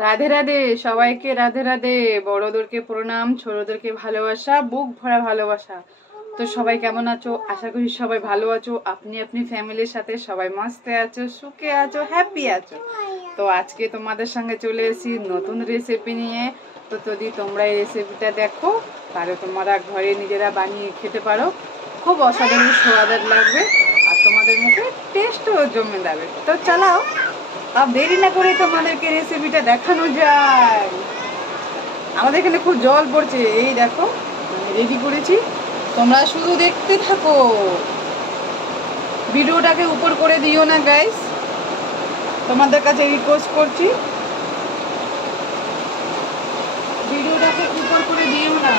রাধে রাধে সবাইকে, রাধে রাধে। বড়দেরকে প্রণাম, ছোটদেরকে ভালোবাসা, বুক ভরা ভালোবাসা। তো সবাই কেমন আছো? আশা করি সবাই ভালো আছো। আপনি আপনি ফ্যামিলির সাথে সবাই মস্তে আছো, সুখে আছো, হ্যাপি আছো। তো আজকে তোমাদের সঙ্গে চলে এসেছি নতুন রেসিপি নিয়ে। তো যদি তোমরা এই রেসিপিটা দেখো তাহলে তোমরা ঘরে নিজেরা বানিয়ে খেতে পারো। খুব অসাধারণ স্বাদের লাগবে আর তোমাদের মুখে টেস্টও জমে যাবে। তো চালাও, আর দেরি না করে তোমাদেরকে রেসিপিটা দেখানো যায়। আমাদের এখানে খুব জল পড়ছে, এই দেখো রেডি করেছি, তোমরা শুধু দেখতে থাকো। ভিডিওটাকে উপর করে দিও না গাইস, তোমাদের কাছে রিকোয়েস্ট করছি, ভিডিওটাকে উপর করে দিও না।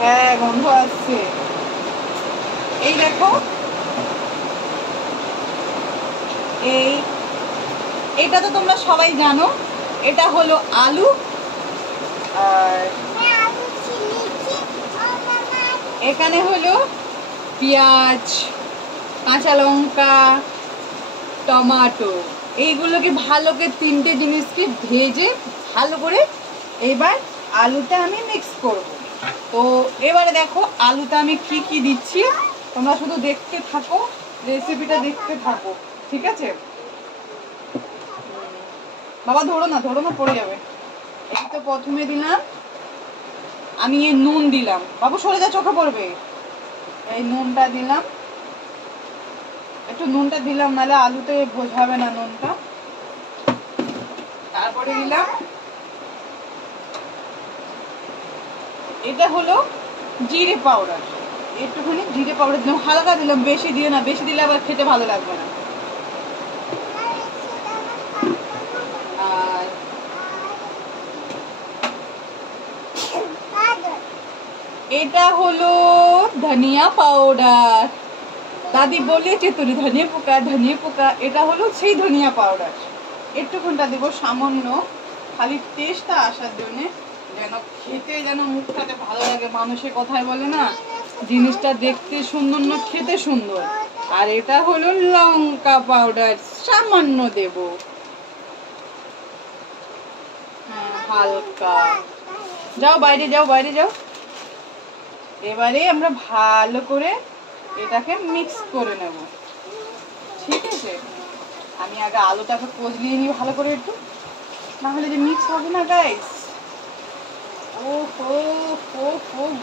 হ্যাঁ, গন্ধ আসছে। এই দেখো, এটা তো তোমরা সবাই জানো, এটা হলো আলু। আর এখানে হলো পেঁয়াজ, কাঁচা লঙ্কা, টমেটো। এইগুলোকে ভালো করে তিনটে জিনিসকে ভেজে ভালো করে এবার আলুটা আমি মিক্স করব। তো এবারে দেখো আলুটা আমি কি কি দিচ্ছি, তোমরা শুধু দেখতে থাকো, রেসিপিটা দেখতে থাকো, ঠিক আছে? বাবা ধরো না পড়ে যাবে। এই তো প্রথমে দিলাম আমি এই নুন দিলাম, বাবু সরে যা, চোখে পড়বে। এই নুনটা দিলাম, একটু নুনটা দিলাম, নাহলে আলুতে বোঝাবে না নুনটা। তারপরে দিলাম, এটা হলো জিরে পাউডার, একটুখানি জিরে পাউডার দিলাম, হালকা দিলাম, বেশি দিয়ে না, বেশি দিলে আবার খেতে ভালো লাগবে না। আর এটা হলো ধনিয়া পাউডার। দাদি বলেছে তোর ধনিয়া পোকা, এটা হলো সেই ধনিয়া পাউডার। একটুখানটা দেবো সামান্য, খালি টেস্টটা আসার জন্যে, যেন খেতে যেন মুখটাতে ভালো লাগে। মানুষের কথায় বলে না, জিনিসটা দেখতে সুন্দর না খেতে সুন্দর। আর এটা হলো লঙ্কা পাউডার, সামান্য দেব, হালকা। যাও বাইরে যাও। এবারে আমরা ভালো করে এটাকে মিক্স করে নেব, ঠিক আছে? আমি আগে আলুটাকে কষলিয়ে নিই ভালো করে একটু, না হলে যে মিক্স হবে না গাইস। ওহো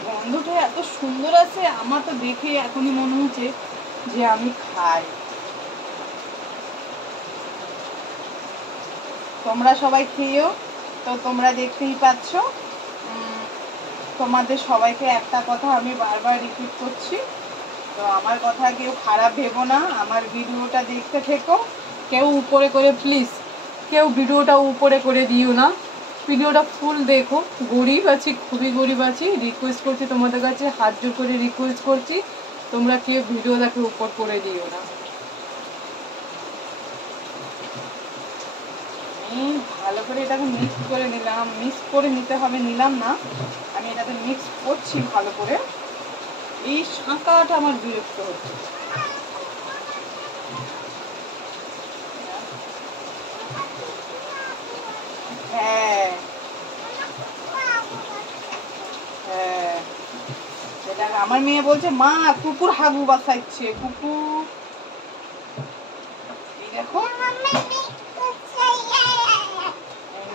গন্ধটা এত সুন্দর আছে, আমার তো দেখে এখনই মনে হচ্ছে যে আমি খাই। তোমরা সবাই খেয়েও, তো তোমরা দেখতেই পাচ্ছ। তোমাদের সবাইকে একটা কথা আমি বারবার রিপিট করছি, তো আমার কথা কেউ খারাপ ভেবো না, আমার ভিডিওটা দেখতে থেকো। কেউ উপরে করে প্লিজ, কেউ ভিডিওটা উপরে করে দিও না, ভিডিওটা ফুল দেখো। গরিব আছি, খুবই গরিব আছি, রিকোয়েস্ট করছি তোমাদের কাছে, হাত জোর করে রিকোয়েস্ট করছি, তোমরা কেউ ভিডিওটাকে উপর করে দিও না। আমি ভালো করে এটাকে মিক্স করে নিলাম, মিক্স করে নিতে হবে, নিলাম না, আমি এটাকে মিক্স করছি ভালো করে। এই শাঁকাটা আমার বিরক্ত হচ্ছে। হ্যাঁ, আমার মেয়ে বলছে মা কুকুর হাগু বাসাইছে, কুকুর। এই দেখো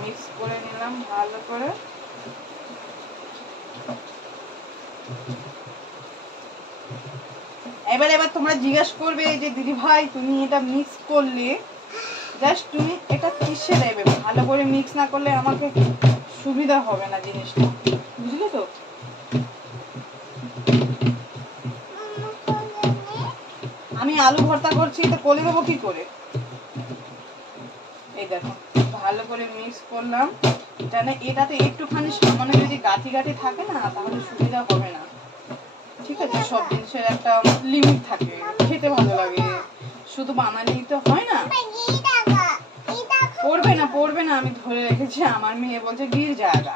মিক্স করে নিলাম ভালো করে। এবার তোমরা জিজ্ঞাসা করবে যে দিদি ভাই তুমি এটা মিক্স করলে জাস্ট তুমি এটা কিসে দেবে, ভালো করে মিক্স না করলে আমাকে সুবিধা হবে না জিনিসটা, বুঝলে তো? আমি আলু ভর্তা করছি, তো কোলে দেবো কি করে? এই দেখো ভালো করে মিক্স করলাম, জানে এটাতে একটুখানি সামান্য যদি গাঁঠি থাকে না তাহলে সুবিধা হবে না, ঠিক আছে? সব জিনিসের একটা লিমিট থাকে, খেতে ভালো লাগে, শুধু বানালেই তো হয় না। পড়বে না, আমি ধরে রেখেছি, আমার মেয়ে বলছে গির জায়গা।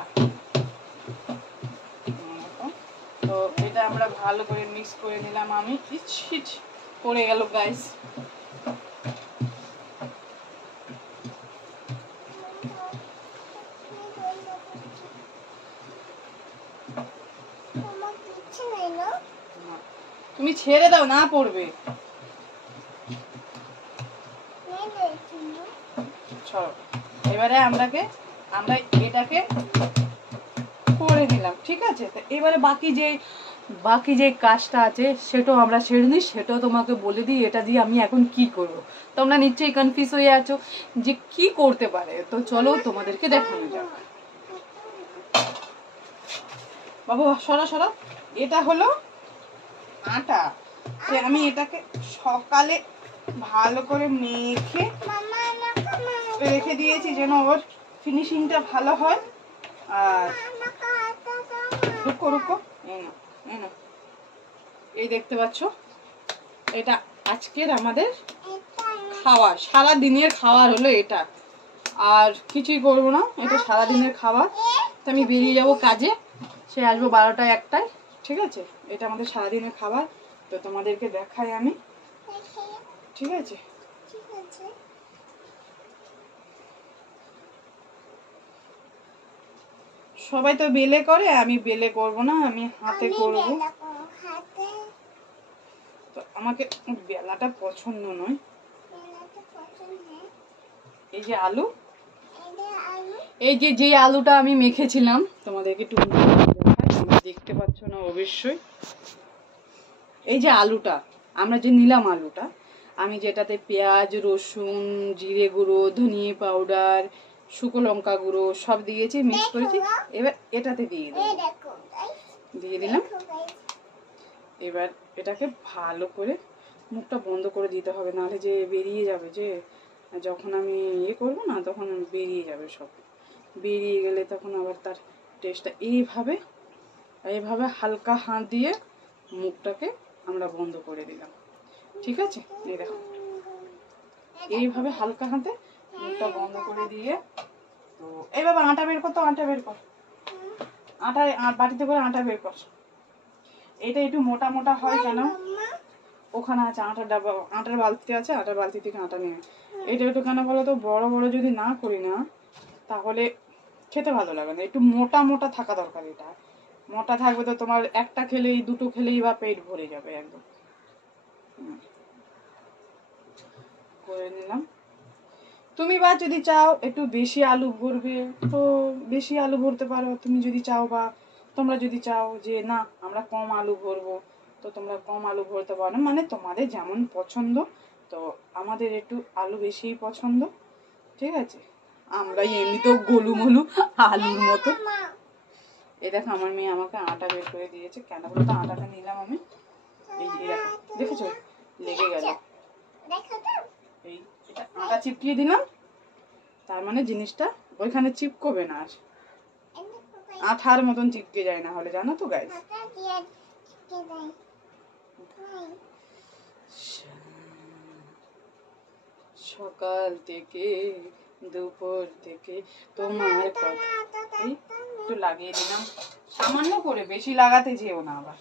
তো এটা আমরা ভালো করে মিক্স করে নিলাম, আমি ইট পড়ে গেল গাইস। তুমি ছেড়ে দাও, না পড়বে। চলো এবারে আমরা এটাকে করে নিলাম, ঠিক আছে। তো এবারে বাকি যে কাজটা আছে সেটাও আমরা সেরে নিই, সেটাও তোমাকে বলে দিই। এটা দিয়ে আমি এখন কি করব, তোমরা নিশ্চয়ই কনফিউজ হয়ে আছো যে কি করতে পারে। তো চলো তোমাদেরকে দেখানো যাক। বাবু সরা, এটা হলো আটা। আমি এটাকে সকালে ভালো করে মেখে রেখে দিয়েছি যেন ওর ফিনিশিংটা ভালো হয়। আর রুকো এই দেখতে পাচ্ছ, এটা আজকের আমাদের খাবার, সারা দিনের খাবার হলো এটা। আর কিছুই করবো না, এটা সারা দিনের খাবার। তো আমি বেরিয়ে যাব কাজে, সে আসবো 12টায় 1টায়, ঠিক আছে। এটা আমাদের সারাদিনের খাবার, তো তোমাদেরকে দেখাই আমি, ঠিক আছে। সবাই তো বেলে করে, আমি বেলে করব না, আমি হাতে করব। তো আমাকে বেলাটা পছন্দ নয়। এই যে আলু, যে আলুটা আমি মেখেছিলাম, তোমাদেরকে একটু দেখতে পাচ্ছ না অবশ্যই। এই যে আলুটা আমরা যে নিলাম, আলুটা আমি যেটাতে পেঁয়াজ, রসুন, জিরে গুঁড়ো, ধনিয়া পাউডার, শুকনো লঙ্কা গুঁড়ো সব দিয়েছি, মিক্স করেছি। এবার এটাতে দিয়ে দিলাম। এবার এটাকে ভালো করে মুখটা বন্ধ করে দিতে হবে, নাহলে যে বেরিয়ে যাবে, যে যখন আমি ইয়ে করবো না তখন বেরিয়ে যাবে সব। বেরিয়ে গেলে তখন আবার তার টেস্টটা। এইভাবে হালকা হাত দিয়ে মুখটাকে আমরা বন্ধ করে দিলাম, ঠিক আছে। এই দেখো, এইভাবে হালকা হাতে মুখটা বন্ধ করে দিয়ে, তো এইভাবে আটা বের কর, তো আটা বের কর, বাটিতে করে আটা বের কর। এটা একটু মোটা মোটা হয় কেন, ওখানে আছে আটার ডাব্বা, আটার বালতি আছে, আটার বালতি থেকে আটা নিয়ে। এটা একটু কেন বলো তো, বড় বড় যদি না করি না তাহলে খেতে ভালো লাগে না, একটু মোটা মোটা থাকা দরকার। এটা মোটা থাকবে তো তোমার একটা খেলেই, দুটো খেলেই বা পেট ভরে যাবে একদম। করে নিলাম। তুমি বা যদি চাও একটু বেশি আলু ভরবে তো বেশি আলু ভরতে পারো, তুমি যদি চাও, বা তোমরা যদি চাও যে না আমরা কম আলু ভরবো, তো তোমরা কম আলু ভরতে পারো, মানে তোমাদের যেমন পছন্দ। তো আমাদের একটু আলু বেশিই পছন্দ, ঠিক আছে। আমরা এমনিতেও গোলুমলু আলুর মতো। এই দেখো আমার মেয়ে আমাকে আটা বের করে দিয়েছে, কেন বলো তো আটাটা নিলাম আমি, এই যে দেখো, দেখেছো লেগে গেল। এই আটা চিপকিয়ে দিলাম, তার মানে জিনিসটা ওইখানে চিপকবে না, আর আঠার মতন চিপকে যায় না হলে, জানো তো গাইস। সকাল থেকে দুপুর থেকে তোমার কথা, এই একটু লাগিয়ে দিলাম সামান্য করে, বেশি লাগাতে যেও না আবার।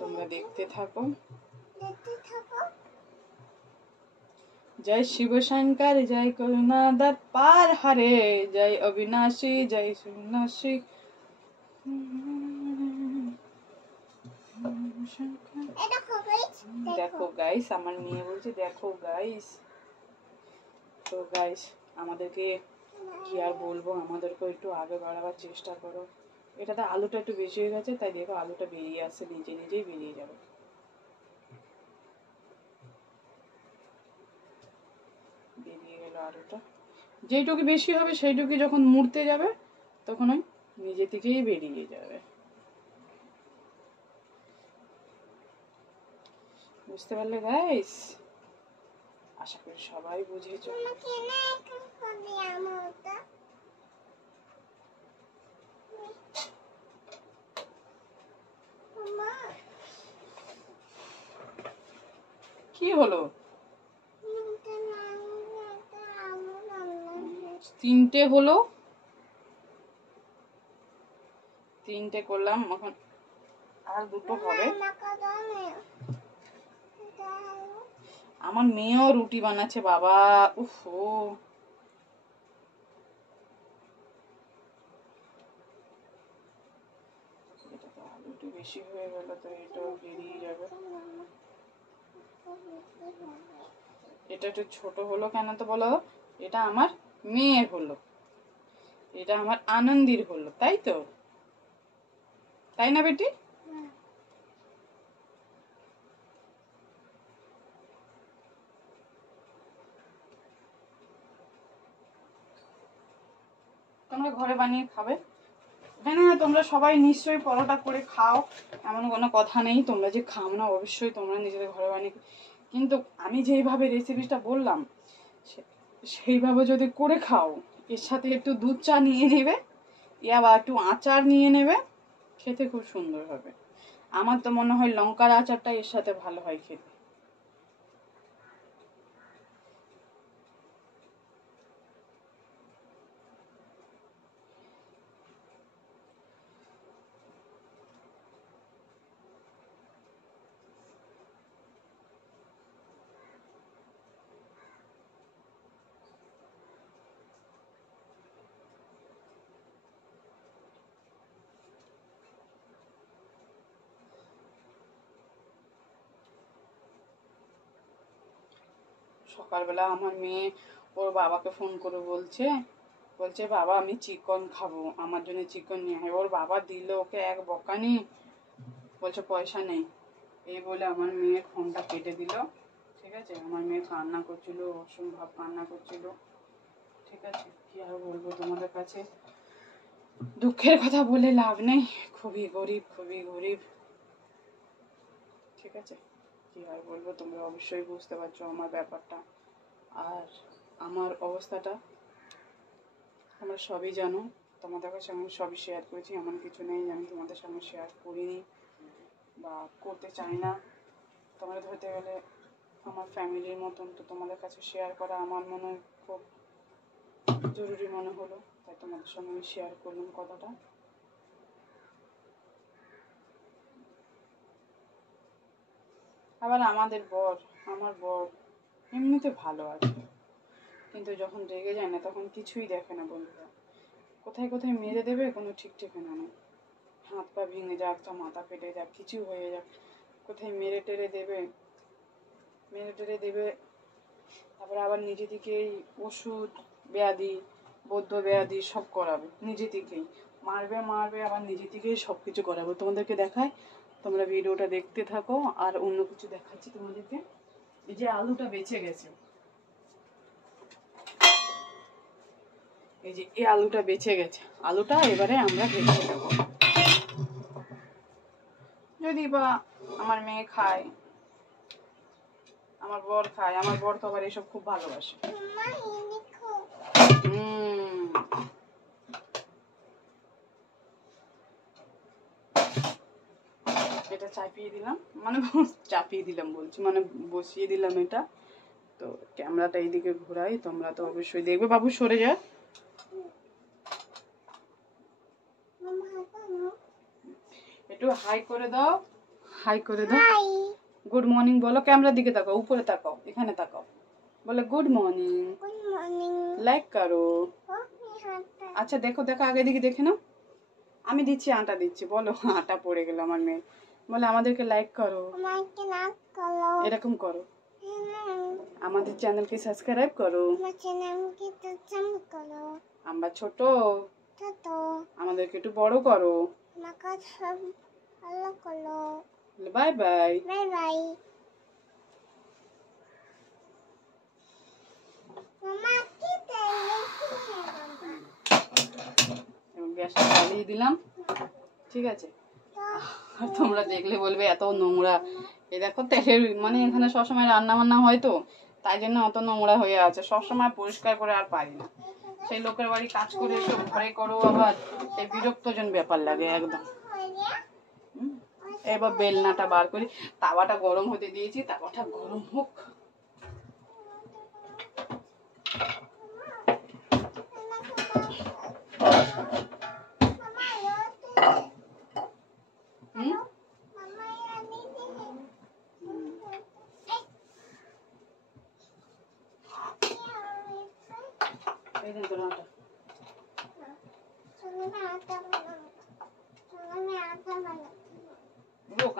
তোমরা দেখতে থাকো। জয় শিব শঙ্কর, জয় করুণাধর পার হরে, জয় অবিনাশী, জয় সন্ন্যাসী। দেখো গাইস, আমার মেয়ে বলছে দেখো গাইস। তো গাইস আমাদেরকে কি আর বলবো, আমাদেরকে একটু আগে বাড়াবার চেষ্টা করো। এটাতে আলুটা একটু বেশি হয়ে গেছে, তাই দেখো আলুটা বেরিয়ে আসছে, নিজেই বেরিয়ে যাবে। বেরিয়ে গেল আলুটা। যেইটুকু বেশি হবে সেইটুকু যখন মুড়তে যাবে তখন ওই নিজে থেকেই বেরিয়ে যাবে, বুঝতে পারলে গাইস? আশা করি সবাই বুঝেছো। কি হলো? তিনটে হলো, তিনটে করলাম, এখন আর দুটো হবে। আমার মেয়েও রুটি বানাচ্ছে বাবা, উফ। একটু বেশি হয়ে গেল, তো এটাও বেরিয়ে যাবে। এটা একটু ছোট হলো কেন তো বলো, এটা আমার মেয়ের হলো, এটা আমার আনন্দির হলো, তাই তো, তাই না বেটি? তোমরা ঘরে বানিয়ে খাবে, হ্যাঁ তোমরা সবাই নিশ্চয়ই পরোটা করে খাও, এমন কোনো কথা নেই তোমরা যে খাও না, অবশ্যই তোমরা নিজেদের ঘরে বানিয়ে, কিন্তু আমি যেইভাবে রেসিপিটা বললাম সেইভাবে যদি করে খাও, এর সাথে একটু দুধ চা নিয়ে নেবে, বা একটু আচার নিয়ে নেবে, খেতে খুব সুন্দর হবে। আমার তো মনে হয় লঙ্কার আচারটা এর সাথে ভালো হয় খেতে। সকালবেলা আমার মেয়ে ওর বাবাকে ফোন করে বলছে বাবা আমি চিকেন খাবো, আমার জন্য চিকেন নিয়ে আয়। ওর বাবা দিল ওকে এক বকানি, বলছে পয়সা নেই, এই বলে আমার মেয়ে ফোনটা কেটে দিল। ঠিক আছে, আমার মেয়ে কান্না করছিল, অসম্ভব কান্না করছিল। ঠিক আছে, কি আর বলবো তোমাদের কাছে, দুঃখের কথা বলে লাভ নেই, খুবই গরিব, খুবই গরিব। ঠিক আছে, কি আর বলবো, তোমরা অবশ্যই বুঝতে পারছো আমার ব্যাপারটা আর আমার অবস্থাটা, তোমরা সবই জানো। তোমাদের কাছে আমি সবই শেয়ার করেছি, এমন কিছু নেই আমি তোমাদের সঙ্গে শেয়ার করিনি বা করতে চাই না। তোমরা ধরতে গেলে আমার ফ্যামিলির মতন, তো তোমাদের কাছে শেয়ার করা আমার মনে হয় খুব জরুরি মনে হলো, তাই তোমাদের সঙ্গে আমি শেয়ার করলাম কথাটা। আবার আমার বর এমনিতে ভালো আছে, কিন্তু যখন রেগে যায় না তখন কিছুই দেখে না বন্ধুরা, কোথায় কোথায় মেরে দেবে কোনো ঠিক ঠিকানা নেই, হাত পা ভেঙে যাক, তো মাথা ফেটে যাক, কিছু হয়ে যাক, কোথায় মেরে টেরে দেবে। তারপরে আবার নিজে থেকেই ওষুধ ব্যাধি, বৌদ্ধ ব্যাধি সব করাবে নিজে থেকেই, মারবে আবার নিজে থেকেই সব কিছু করাবে। তোমাদেরকে দেখায়, তোমরা ভিডিওটা দেখতে থাকো। আর অন্য কিছু দেখাচ্ছি তোমাদেরকে, এই যে আলুটা বেঁচে গেছে, এই যে এই আলুটা বেঁচে গেছে, আলুটা এবারে আমরা রেখে দেবো, যদি বা আমার মেয়ে খায়, আমার বর খায়, আমার বর তো আবার এসব খুব ভালোবাসে। এটা চাপিয়ে দিলাম বলছি, মানে বসিয়ে দিলাম এটা। তো ক্যামেরাটা এইদিকে ঘোরাই, তোমরা তো অবশ্যই দেখবে। বাবু সরে যা, একটু হাই করে দাও, হাই করে দাও, গুড মর্নিং বলো, ক্যামেরার দিকে তাকাও, উপরে তাকাও, এখানে তাকাও, বলে গুড মর্নিং, লাইক করো। আচ্ছা দেখো আগে দিকে দেখে নাও, আমি দিচ্ছি আটা দিচ্ছি, বলো আটা পড়ে গেল আমার মেয়ে, বলে আমাদেরকে লাইক করো, এরকম করো, আমাদের চ্যানেলকে সাবস্ক্রাইব করো, আমরা ছোট, আমাদেরকে একটু বড় করো, বাই বাই। গ্যাসটা জ্বালিয়ে দিলাম, ঠিক আছে। আর তোমরা দেখলে বলবে এত নোংরা, এই দেখো তেলের, মানে এখানে সবসময় রান্না বান্না হয় তো, তাই জন্য অত নোংরা হয়ে আছে, সবসময় পরিষ্কার করে আর পারি না, সেই লোকের বাড়ি কাজ করে এসে ঘরে করো, আবার এই বিরক্তজন ব্যাপার লাগে একদম। এবার বেলনাটা বার করি, তাওয়াটা গরম হতে দিয়েছি, তাওয়াটা গরম হোক।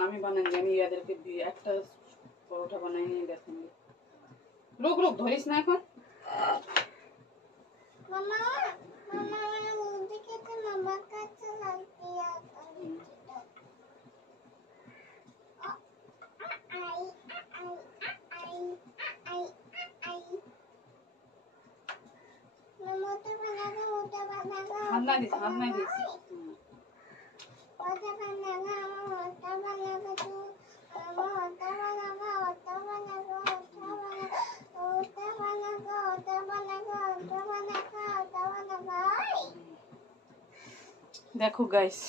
আমি বানাই আমি ইয়াদেরকে একটা পরোটা বানাই নিয়ে দেখুন। রুক রুক ধরিস না এখন। মামা মামা ওদিকে তো মামার কাছে লাগতে আছে। I I I I I মোটা বানাগা হাত না দিস হাত না দিস। মোটা বানাগা মোটা বানাগা তো মোটা বানাগা মোটা বানাগা মোটা বানাগা মোটা বানাগা মোটা বানাগা মোটা বানাগা মোটা বানাগা। দেখো গাইস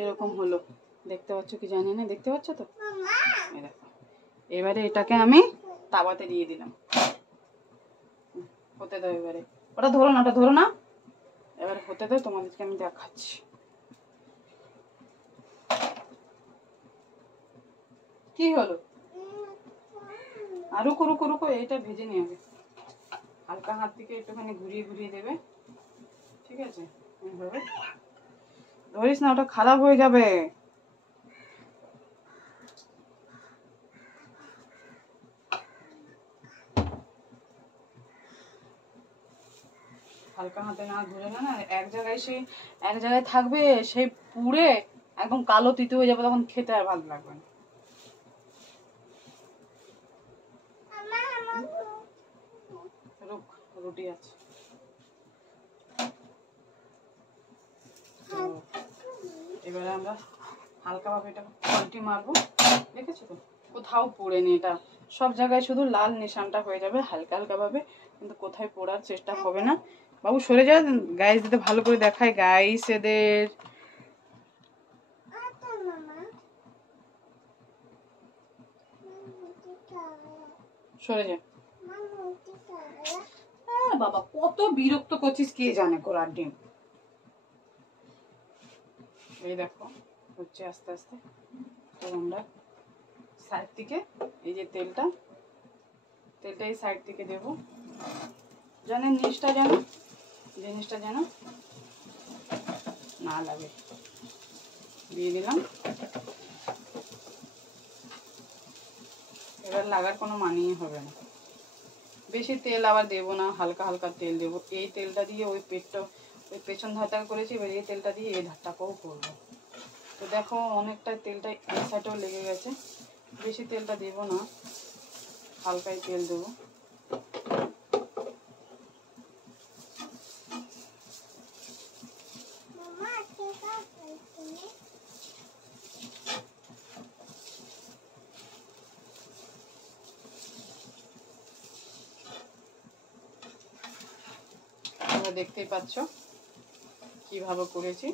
এরকম হলো, দেখতে পাচ্ছ কি জানি না, দেখতে পাচ্ছ তো? মামা এই দেখো এবারে এটাকে আমি তাওয়াতে দিয়ে দিলাম, হতে দাও। এবারে ওটা ধরো না, ওটা ধরো না, এবারে হতে দাও, তোমাদেরকে আমি দেখাচ্ছি। কি হলো? আর রুকো রুকো রুকো, এইটা ভেজে নিয়ে হবে। হালকা হাত থেকে একটুখানি ঘুরিয়ে ঘুরিয়ে দেবে, ঠিক আছে? এইভাবে ধরিস না, ওটা খারাপ হয়ে যাবে। হালকা হাতে না ঘুরে না, এক জায়গায় সেই এক জায়গায় থাকবে, সেই পুড়ে একদম কালো তিতে হয়ে যাবে, তখন খেতে আর ভালো লাগবে না। রুক, রুটি আছে। এবারে আমরা হালকা ভাবে এটা পাল্টি মারবো, দেখেছো তো? কোথাও পড়েনি, এটা সব জায়গায় শুধু লাল নিশানটা হয়ে যাবে হালকা হালকা ভাবে, কিন্তু কোথায় পড়ার চেষ্টা হবে না। বাবু সরে যা, গাইস দিতে ভালো করে দেখায় গাইস এদের। সরে যা। বাবা কত বিরক্ত করছিস কে জানে, কোরার ডিম। এই দেখো হচ্ছে আস্তে আস্তে। তো আমরা সাইড থেকে এই যে তেলটা এই সাইড থেকে দেবো, জানেন জিনিসটা যেন না লাগে। দিয়ে দিলাম। এবার লাগার কোনো মানেই হবে না। বেশি তেল আবার দেবো না, হালকা হালকা তেল দেবো। এই তেলটা দিয়ে ওই পেছন ধারটা করেছি, এবার এই তেলটা দিয়ে এই ধারটাকেও করবো। তো দেখো অনেকটা তেলটা এই সাইডেও লেগে গেছে। বেশি তেলটা দেবো না, হালকাই তেল দেবো। তোমরা দেখতেই পাচ্ছ কিভাবে করেছি।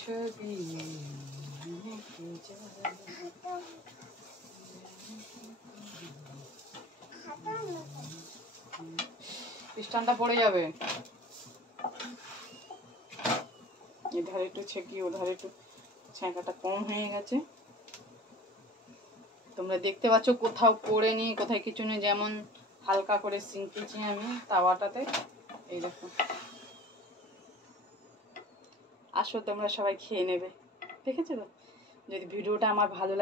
ছবি স্ট্যান্ডটা পড়ে যাবে। এধারে একটু ছেঁকি, ওধারে একটু ছ্যাঁকাটা কম হয়ে গেছে। তোমরা দেখতে পাচ্ছ কোথাও পড়েনি, কোথায় কিছু নেই, যেমন হালকা করে সিঙ্কেছি আমি তাওয়াটাতে। এই দেখো, আসো তোমরা সবাই খেয়ে নেবে, দেখেছো তো? যদি ভিডিওটা আমার ভালো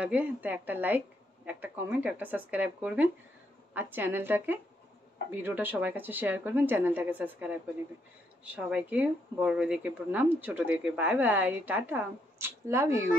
লাগে তো একটা লাইক, একটা কমেন্ট, একটা সাবস্ক্রাইব করবেন। আর ভিডিওটা সবার কাছে শেয়ার করবেন, চ্যানেলটাকে সাবস্ক্রাইব করে নেবেন। সবাইকে বড়দেরকে প্রণাম, ছোটদেরকে bye bye, tata, love you.